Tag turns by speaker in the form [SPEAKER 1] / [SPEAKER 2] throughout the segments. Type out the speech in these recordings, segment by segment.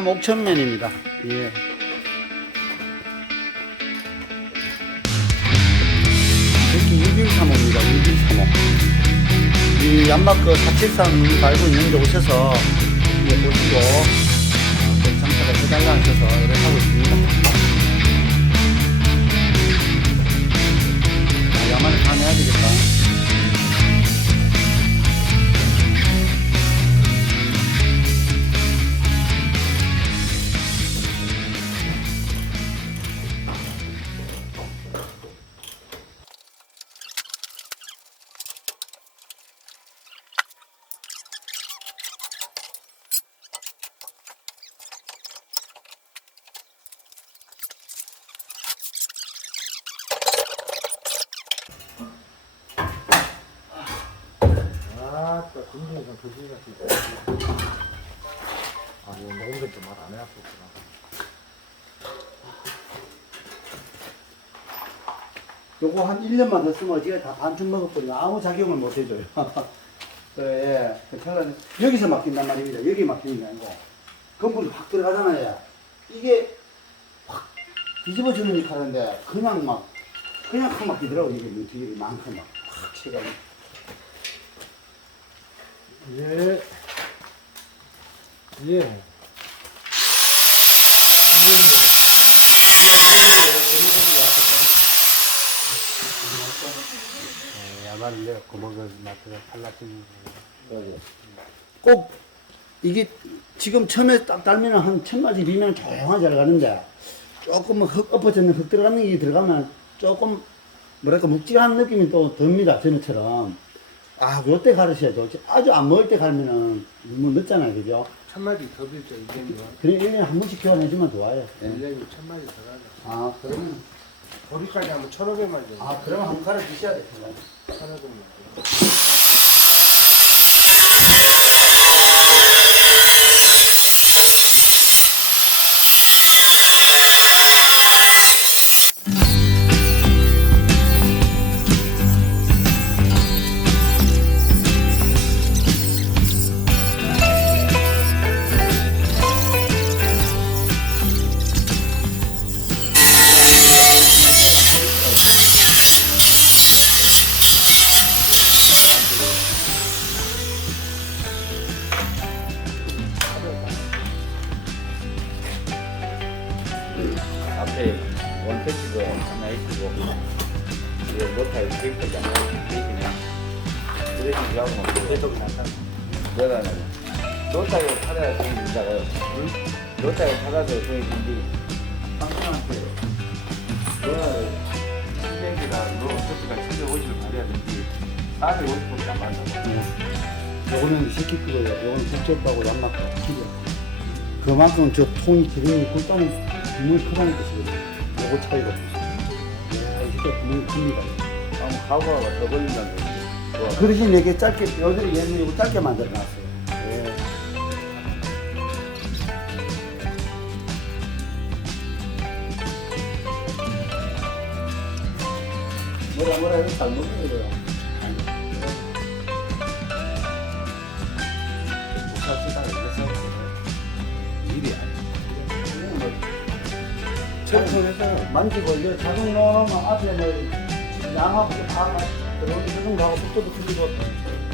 [SPEAKER 1] 해남 옥천면입니다. 예. 여기 6135입니다. 6135. 이 연마크 473 달고 있는데 오셔서 이제 보시고 장사를 해달라 하셔서 이렇게 하고 있습니다.
[SPEAKER 2] 군중에서 거짓말 아 이거 녹음된 좀말안 해놨었구나
[SPEAKER 1] 요거 한 1년만 더 쓰면 어디가 다 반쯤 먹었거든요. 아무 작용을 못 해줘요. 예, 괜찮아요. 여기서 막힌단 말입니다. 여기 막히는 게 아니고. 건물이 확 들어가잖아요. 이게 확 뒤집어주는 역할 하는데, 그냥 막, 그냥 확 막히더라고요. 이게 뒤에 많고 막, 확 치가.
[SPEAKER 2] 예. 예.
[SPEAKER 3] 내가 구멍을 맞춰서 탈락지는
[SPEAKER 1] 꼭, 이게 지금 처음에 딱 달면 한 천마지 비면 조용하게 잘 가는데, 조금 흙, 엎어졌는 흙 들어가는 게 들어가면 조금, 뭐랄까, 묵직한 느낌이 또 듭니다. 전에처럼. 아, 요때 가르쳐야죠. 아주 안 먹을 때 가면은 너무 늦잖아요. 그죠?
[SPEAKER 3] 천마디 더 빌죠 뭐
[SPEAKER 1] 그래, 1년에 한 번씩 교환해주면 좋아요. 예.
[SPEAKER 3] 1년이 천마디 더 가죠
[SPEAKER 1] 아, 그러면,
[SPEAKER 3] 거기까지 하면 천오백만 줘
[SPEAKER 1] 아, 그러면 한번 가르치셔야 돼요.
[SPEAKER 3] 천오백만 줘
[SPEAKER 4] 앞에 원터치도 하나 있고 이제 노타이 케이크가 있으면 그래서 이하고 뭐 계속 나타 내가 노타이를 팔아야 돈이 된다고요. 노타이를 팔아서 돈이 된디 상승한테 너는 시행기가 너 원터치가 750을 받아야 된디 450밖에 안 받는다고
[SPEAKER 1] 요거는 새끼 거예요. 요거는 국제하고 양막고 기계. 그만큼 저 통이 기름이 굵다는 구멍이 크다는 뜻이거든요. 요거 차이가 없어요. 야, 진짜 구멍이 큽니다.
[SPEAKER 4] 아무 가구가 더 걸린다는 거지 좋아.
[SPEAKER 1] 그 대신 이게 짧게, 여기를 얘는 이거 짧게 만들어 놨어요. 예. 뭐라 뭐라 해도 잘 거예요. 만지고 이제 자동 넣어놓으면 앞에 뭐 양하고 다 들어오기 조금 가고 속도도 풀리고.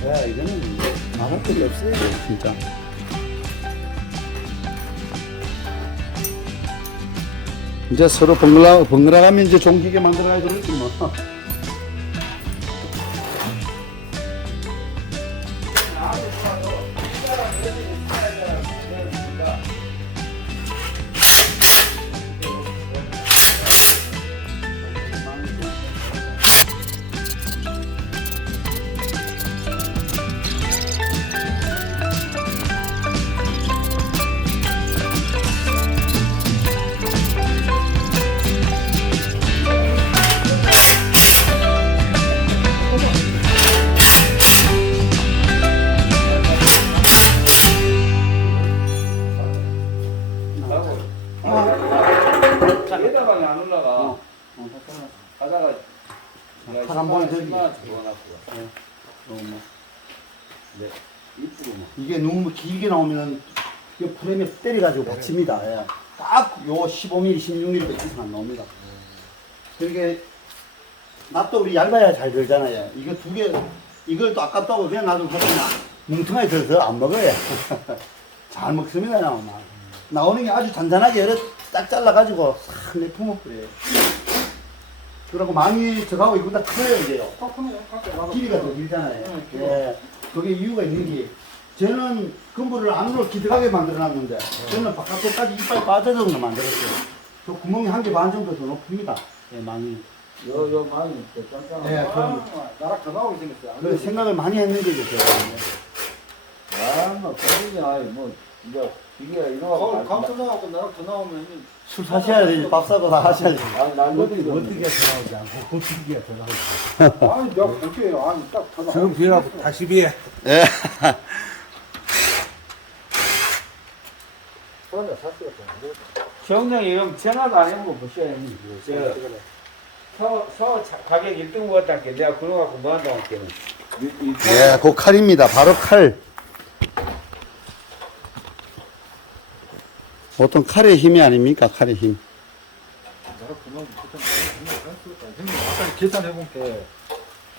[SPEAKER 1] 야 이거는 말할 것이 없어요 진짜. 이제 서로 번갈아 번갈아 가면 이제 종기게 만들어야 되겠지 뭐 때려가지고 받칩니다. 예. 딱요 15mm, 16mm 이상 안 나옵니다. 그렇게 낫도 우리 얇아야 잘 들잖아요. 이거 두 개, 이걸 또 아깝다고 그냥 놔두고 하잖아. 뭉텅하게 들어서 안 먹어요. 잘 먹습니다, 나오면. 나오는 게 아주 잔잔하게 여러 딱 잘라가지고 싹 내품어버려요. 그리고 망이 저하고 이거 다 커요, 이제요. 길이가 더 길잖아요. 예. 그게 이유가 있는 게, 저는 근부를 안으로 기득하게 만들어 놨는데, 저는 바깥에까지 이빨 빠져서 만들었어요. 저 구멍이 한 개 반 정도 더 높습니다. 예, 망이.
[SPEAKER 4] 요, 요 많이 짱짱.
[SPEAKER 1] 예, 그럼
[SPEAKER 2] 나랑 더 나오게 생겼어요.
[SPEAKER 1] 그 생각을 많이 했는 거죠, 제가.
[SPEAKER 4] 아, 뭐, 거기는 아니, 뭐, 이제, 이게 이런 거.
[SPEAKER 2] 가운데 나오고 나랑 더 나오면
[SPEAKER 1] 술 사셔야 되지, 밥 사고 다 하셔야지.
[SPEAKER 4] 아, 난
[SPEAKER 3] 어떻게
[SPEAKER 4] 어떻게,
[SPEAKER 3] 어떻게 더 나오지 않고 어떻게 더 나오지?
[SPEAKER 2] 아니 내가 볼게요. 아니 딱더 나오고.
[SPEAKER 3] 지금 다시 비해.
[SPEAKER 1] 예.
[SPEAKER 2] 그런데 사실은 좀
[SPEAKER 4] 정령이 형 전화도 안 해보고 보셔야 니 저, 샤워, 샤워 차- 가격 1등 먹었다 게 내가 그거 갖고 뭐 한다고 이,
[SPEAKER 1] 예, 그 칼입니다. 바로 칼. 보통 칼의 힘이 아닙니까? 칼의 힘.
[SPEAKER 2] 내가 그만 형님 계산해본 게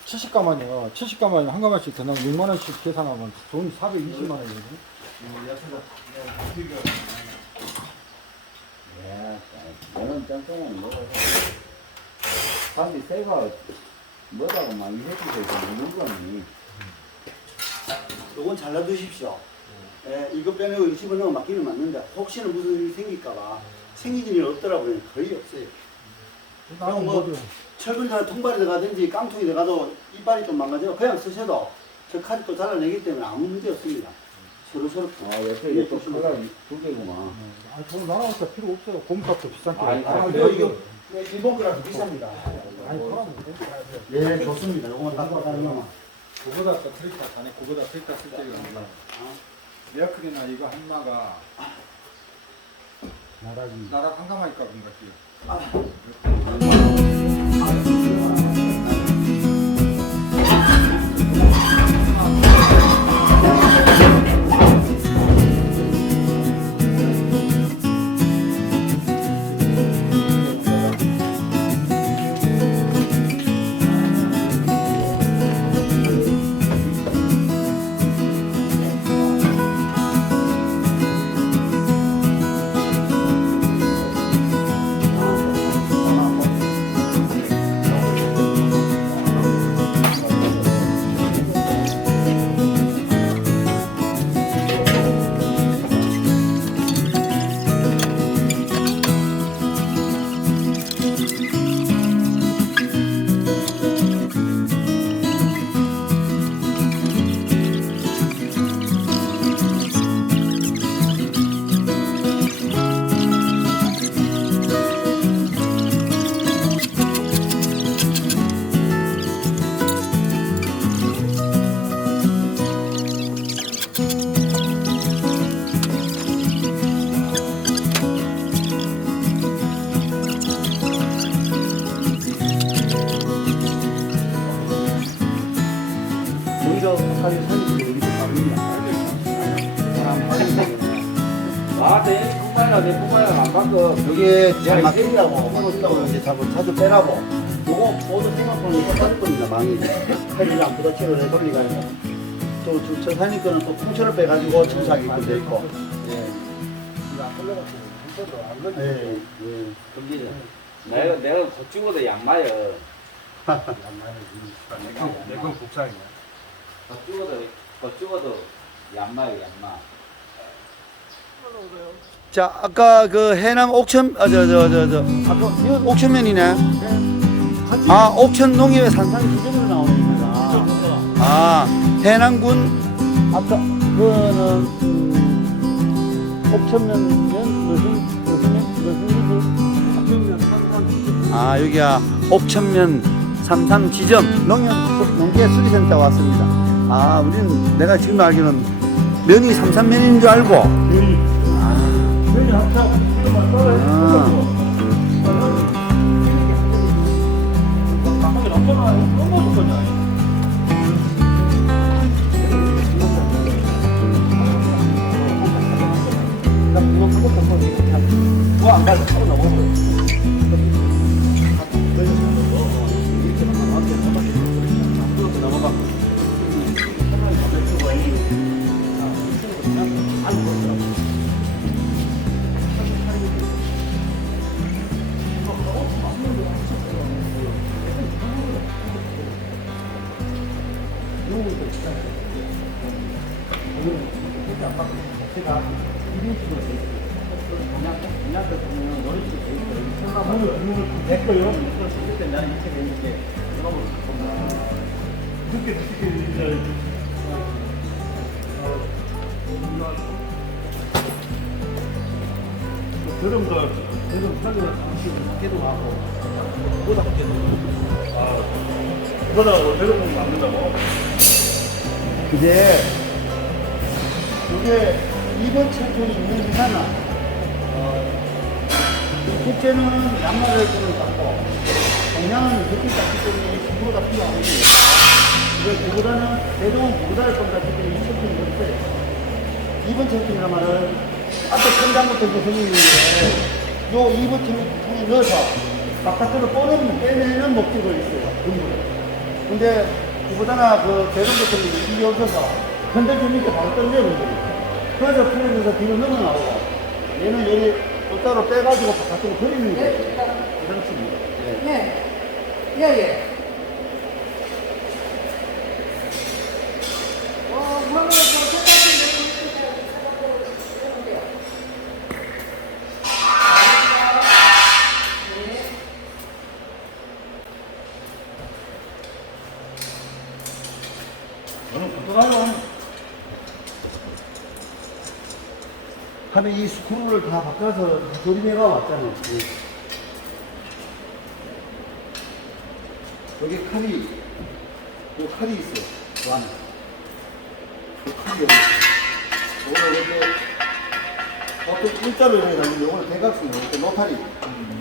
[SPEAKER 2] 70가만이요. 70가만이 한 가만씩 더 나면 6만 원씩 계산하면 돈 420만 원이거든요.
[SPEAKER 4] 야, 너는 짱짱한 뭐가 사실 새가 뭐라고 많이 해주세요. 먹는 거니.
[SPEAKER 1] 요건 잘라 두십시오. 예, 이거 빼내고 이거 집어넣으면 맞기는 맞는데, 혹시나 무슨 일이 생길까봐 생기는 일 없더라고요. 거의 없어요.
[SPEAKER 2] 나는
[SPEAKER 1] 뭐-
[SPEAKER 2] 뭐
[SPEAKER 1] 철근 잘 통발이 들어가든지 깡통이 들어가도 이빨이 좀 망가지고 그냥 쓰셔도 저 칼이 또 잘라내기 때문에 아무 문제 없습니다. 서로 서로.
[SPEAKER 4] 아, 옆에 옆에 칼라 두 개구만.
[SPEAKER 2] 아, 돈 나눠서 필요 없어요. 곰값도 비싼 게.
[SPEAKER 4] 아니,
[SPEAKER 1] 아,
[SPEAKER 4] 아,
[SPEAKER 1] 이거, 이거 일본 거라서 비쌉니다.
[SPEAKER 2] 아니, 그럼
[SPEAKER 1] 예, 좋습니다. 요거만 갖고 가는 거만.
[SPEAKER 2] 그거보다 더 트리카 안에 그거보다 트리카 쓸 때가 없나. 에어크리나 이거 한 마가
[SPEAKER 3] 나락이
[SPEAKER 2] 나랑 한 가마니까 그런 거지.
[SPEAKER 1] 오히려 칼이 살리고 여기도 다릅니다.
[SPEAKER 4] 아, 내 콩말라, 내 콩말라 안 바꿔.
[SPEAKER 1] 여기에 잘 막힌다고 하고 이제 자꾸 자주 빼라고. 요거 모두 생각보는 똑같을 겁니다. 망이 칼이 안 부딪히고 내 돌리가 아니라. 또, 저, 저 사님 거는 또 통째로 빼가지고 청소하게 돼 있고. 예.
[SPEAKER 2] 이거.
[SPEAKER 1] 예. 예.
[SPEAKER 4] 내가, 내가 고치고도 양마여.
[SPEAKER 3] 내건 국산이야.
[SPEAKER 4] 고치고도, 고치고도 양마여, 양마.
[SPEAKER 1] 자, 아까 그 해남 옥천, 아, 저, 저, 저, 저, 아까 이거 옥천면이네. 아, 옥천 농협의 산상 기준으로 나오는 겁니다. 아, 해남군, 아까, 그거는, 음, 옥천면, 면, 무슨, 무슨, 무슨, 무슨, 아, 여기야, 옥천면 삼상 지점 농협 농계 수리센터 왔습니다. 아, 우리는 내가 지금 알기로는 면이 삼삼면인 줄 알고. 면이. 아. 면이 합쳐. 아. 와, 안 가요.
[SPEAKER 3] 드럼도 드럼 살려서 잠시 깨도 나고 보다 깨도 아 그거다 드럼 만든다고
[SPEAKER 1] 이제 이게 이번 철통이 있는 이상은 어, 국제는 양말을 끄는 같고 동양은 느낌 같기 때문에 구보다 필요하거든요. 이제 그보다는 대동은 구보다를 건다 때문에 이 철통이 없어요. 이번 철통이란 말은 앞에 천장부터 이제 생기는데 요 이번 철통에 넣어서 바깥으로 꺼내는 빼내는 목적으로 있어요. 근무를. 근데 그보다나 그 대동 같은 게 일이 없어서 건들주니까 바로 떨려는 거예요. 그래서 풀어져서 뒤로 넘어나오고 얘는 여기 또 따로 빼가지고 바깥으로 버리는 거예요. 그렇습니다. 네.
[SPEAKER 5] 예. 예, 예. 어, 그러면
[SPEAKER 1] 하면 이 스크루를 다 바꿔서 다 조립해가 왔잖아요. 예. 여기 칼이, 요 칼이 있어요. 그 안에. 요 칼이 여기 있어요. 요거는 이렇게, 보통 일자로 이렇게 달리는데, 요거는 대각선으로 이렇게 노탈이,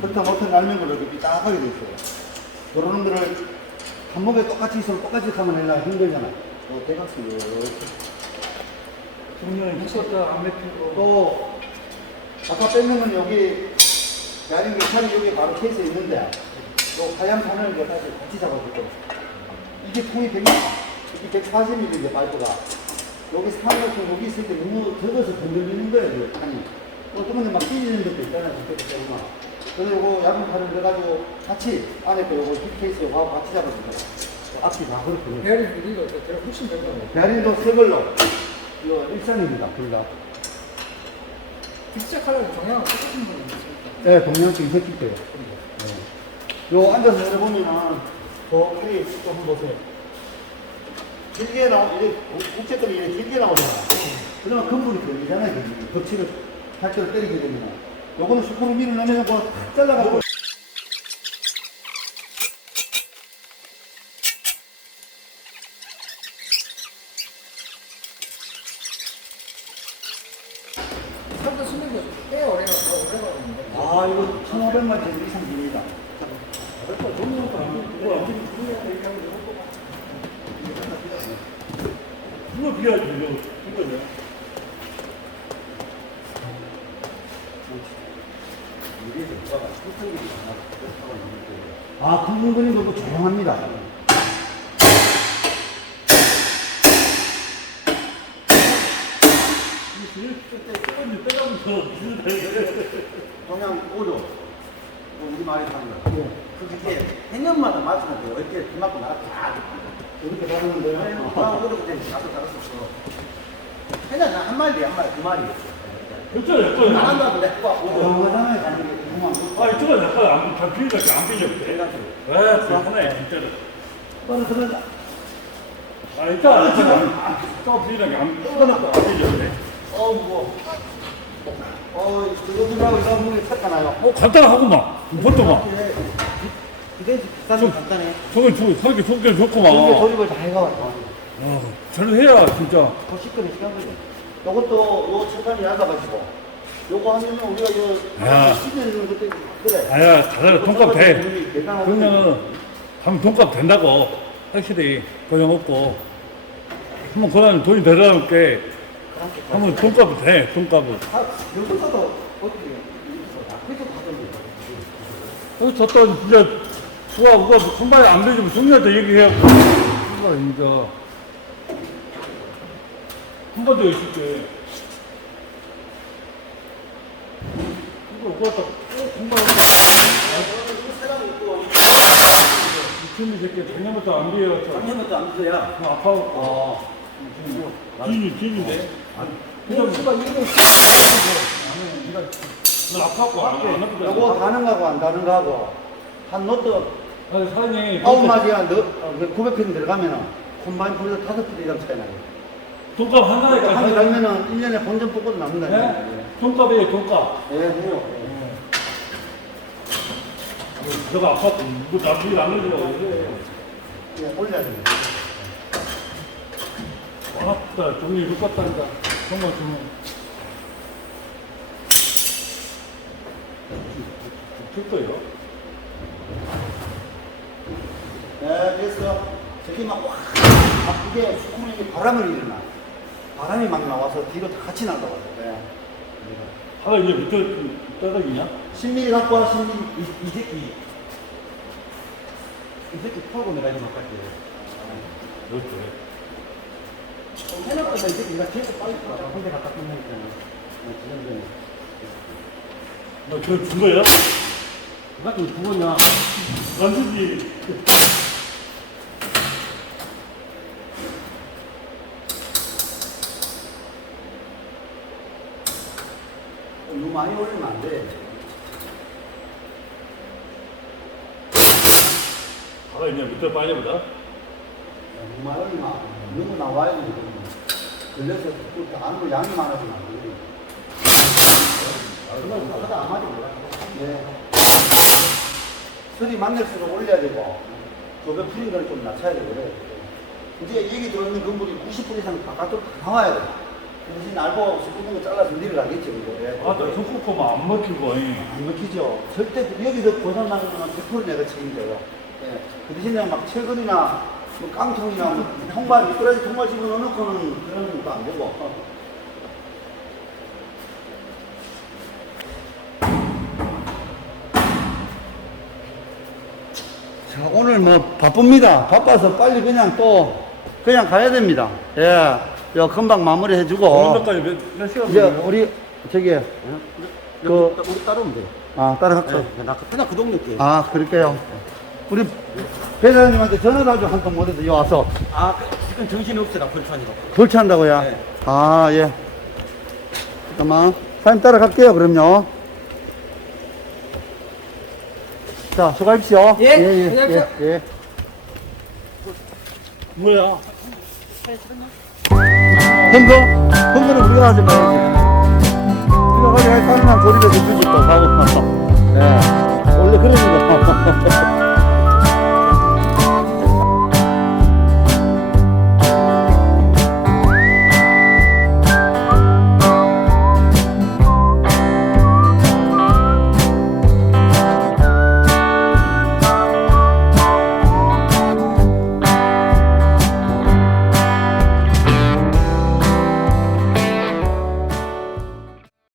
[SPEAKER 1] 그렇다 노탈 날면 걸로 이렇게 삐딱하게 돼 있어요. 그런 거를 한 몸에 똑같이 있으면 똑같이 하면 내가 힘들잖아. 요 대각선으로 이렇게.
[SPEAKER 3] 청년이 묵었다 안 맥히고
[SPEAKER 1] 또 아까 뺏는 건 여기 야린 경찰이 여기 바로 케이스에 있는데 요 하얀 판을 이제 다시 같이 잡아줄게요. 이게 통이 100, 이게 140mm인데 파이프가 여기 산같은 여기 있을 때 너무 적어서 건들리는 거예요. 그 판이. 어떤 막 찢어지는 것도 있잖아요. 그때 때문에. 그래서 요거 얇은 판을 넣어가지고 같이 안에 거 요거 힙 케이스에 와서 같이 잡아줄게요. 앞뒤 다 그렇거든요.
[SPEAKER 2] 배열이 길이가 훨씬 될거요
[SPEAKER 1] 배린도 새 걸로 이거 일산입니다. 둘 다.
[SPEAKER 2] 직접 하려면 정량은 똑같은 있습니까?
[SPEAKER 1] 네, 동양식 새끼 때요. 네. 요 앉아서 해보면은 저 크리 좀 보세요. 길게 나오, 이게 국제점이 이렇게 길게 나오잖아. 그러면 근물이 걸리잖아요. 걸리면. 벽치를 팔자로 때리게 되면. 요거는 슈퍼로 밀을 넣으면 그거 탁 잘라가지고.
[SPEAKER 2] 살도 쓰는 게꽤 오래가 더 오래
[SPEAKER 1] 이거 1,500만 원 이상 줍니다.
[SPEAKER 3] 그거 비하지 이거
[SPEAKER 1] 아, 쿵쿵거리는 것도 조용합니다. 그냥 오죠. 뭐 우리 말이 하는 거. 그게 해년마다 맞으면 돼요. 이렇게 그만큼 나가 다 이렇게 받는 거예요. 아, 그렇게 되면 나도 잘했었어. 해년 한 마리 한 마리 두 마리.
[SPEAKER 3] 그쵸 약간
[SPEAKER 1] 내가. 가는 게 궁금한 거.
[SPEAKER 3] 아 이쪽은 약간 안, 다 비리밖에 안
[SPEAKER 1] 그래가지고.
[SPEAKER 3] 왜 불편해 진짜로. 아 일단 지금 좀 비리밖에 안 끊어놓고 안 비렸대
[SPEAKER 1] 어, 무거워. 어, 그거 들어가고 이거 물에 섞어놔요.
[SPEAKER 3] 어 간단하구만 보통
[SPEAKER 1] 이게 비싸면 간단해.
[SPEAKER 3] 저건 저 저렇게 좋게
[SPEAKER 1] 이게
[SPEAKER 3] 좋구만
[SPEAKER 1] 조립을 다 해가지고.
[SPEAKER 3] 아, 잘 해야 진짜
[SPEAKER 1] 더 시끄러 시간 거죠. 요것도 요 철판이 얇아가지고 요거 하면은 우리가 요
[SPEAKER 3] 야.
[SPEAKER 1] 시즌 그때 그래.
[SPEAKER 3] 아야 잘해 돈값 돼. 그러면은 하면 돈값 된다고 확실히 고생 없고 한번 그러면 돈이 들어갈게 하면 돈값 돼 돈값은
[SPEAKER 1] 아, 여기서도 어떻게 여기서 다
[SPEAKER 3] 어, 졌다, 진짜. 우와, 우와, 한 발에 안 되지면 정리한테 얘기해야. 이거 아닙니다. 한번더 있을게. 이거 우와, 딱, 어, 정말. 미친이 새끼, 작년부터 안 돼요. 저.
[SPEAKER 1] 작년부터 안 돼야.
[SPEAKER 3] 뭐 아파.
[SPEAKER 1] 어.
[SPEAKER 3] 진이, 진인데. 넌 아파갖고 안, 안 아프잖아.
[SPEAKER 1] 요거 다는 거하고 안 거하고 한 노트
[SPEAKER 3] 아니, 사장님.
[SPEAKER 1] 아홉 마디야 너 900편 들어가면은 콤바인 풀에서 다섯 푼 이상 차이 나요.
[SPEAKER 3] 돈값 하나에
[SPEAKER 1] 한 달면은 1년에 본전 뽑고도 남는다.
[SPEAKER 3] 네? 돈값이에요, 돈값.
[SPEAKER 1] 예, 해요.
[SPEAKER 3] 내가 아팠고, 이거 나중에 안 해주려고 그래.
[SPEAKER 1] 예, 올려야 됩니다.
[SPEAKER 3] 아프다, 종이 이거 깠다니까. 정말 좀. 줄 거예요?
[SPEAKER 1] 네, 됐어. 저기 막 와, 바쁘게 수공력이 바람을 일어나. 바람이 막 나와서 뒤로 다 같이 나가거든. 네.
[SPEAKER 3] 하나 이제 밑에 따닥이냐?
[SPEAKER 1] 10mm 갖고 와, 10mm. 이, 이 새끼. 이 새끼 풀고 내가 이거 바꿀게.
[SPEAKER 3] 이렇게.
[SPEAKER 1] 좀 해놨거든. 이 새끼 내가 계속 빨리 풀어. 한대 갖다 끝내니까. 네, 지난 전에.
[SPEAKER 3] 너 그거 준 거야?
[SPEAKER 1] 누가 좀 죽었냐?
[SPEAKER 3] 안 주지.
[SPEAKER 1] 너무 많이 올리면 안 돼.
[SPEAKER 3] 하나 이제 밑에 빠져보자.
[SPEAKER 1] 너무 많이 올리면 너무 나와야 돼. 걸려서 또 안으로 양이 많아지면 안 돼. 그건 하다 안 맞아 몰라. 네. 설이 만날수록 올려야 되고, 조배 풀린 거를 좀 낮춰야 되고 그래. 이제 얘기 들어오는 건물이 90% 이상 바깥으로 다 나와야 돼. 그래서 날보 스푼 거 잘라서 내려가겠지, 그거. 예.
[SPEAKER 3] 아, 나 석고코만 안 먹히고, 이.
[SPEAKER 1] 안 먹히죠. 절대 여기서 고장 나는 건100% 내가 책임져요. 예. 그 대신에 막 철근이나 뭐 깡통이나 뭐 통발, 미꾸라지 통발 집어넣어놓고는 그런 것도 안 되고. 자, 오늘 뭐 바쁩니다. 바빠서 빨리 그냥 또 그냥 가야 됩니다. 예. 요 금방 마무리 해주고.
[SPEAKER 3] 오늘까지 몇, 몇 시간
[SPEAKER 1] 이제
[SPEAKER 3] 걸려요?
[SPEAKER 1] 우리 저기 그
[SPEAKER 6] 우리 따라오면 돼요.
[SPEAKER 1] 아, 따라갈까?
[SPEAKER 6] 네, 나 그냥 그 동네 게.
[SPEAKER 1] 아, 그럴게요. 우리 배사님한테 전화도 아주 한통 못해서 여 와서
[SPEAKER 6] 아, 지금 정신이 없어요, 불편이가.
[SPEAKER 1] 돌치한다고요?
[SPEAKER 6] 네.
[SPEAKER 1] 아, 예. 잠깐만. 사장님 따라갈게요, 그럼요. 자, 수고하십시오.
[SPEAKER 5] 예,
[SPEAKER 1] 예, 예. 예, 예.
[SPEAKER 3] 뭐야?
[SPEAKER 1] 헌거? 헌거는 우리가 하지 말아야지. 우리가 거기 할 사람만 조립해서 주지 또 가고. 예. 원래 그런 거.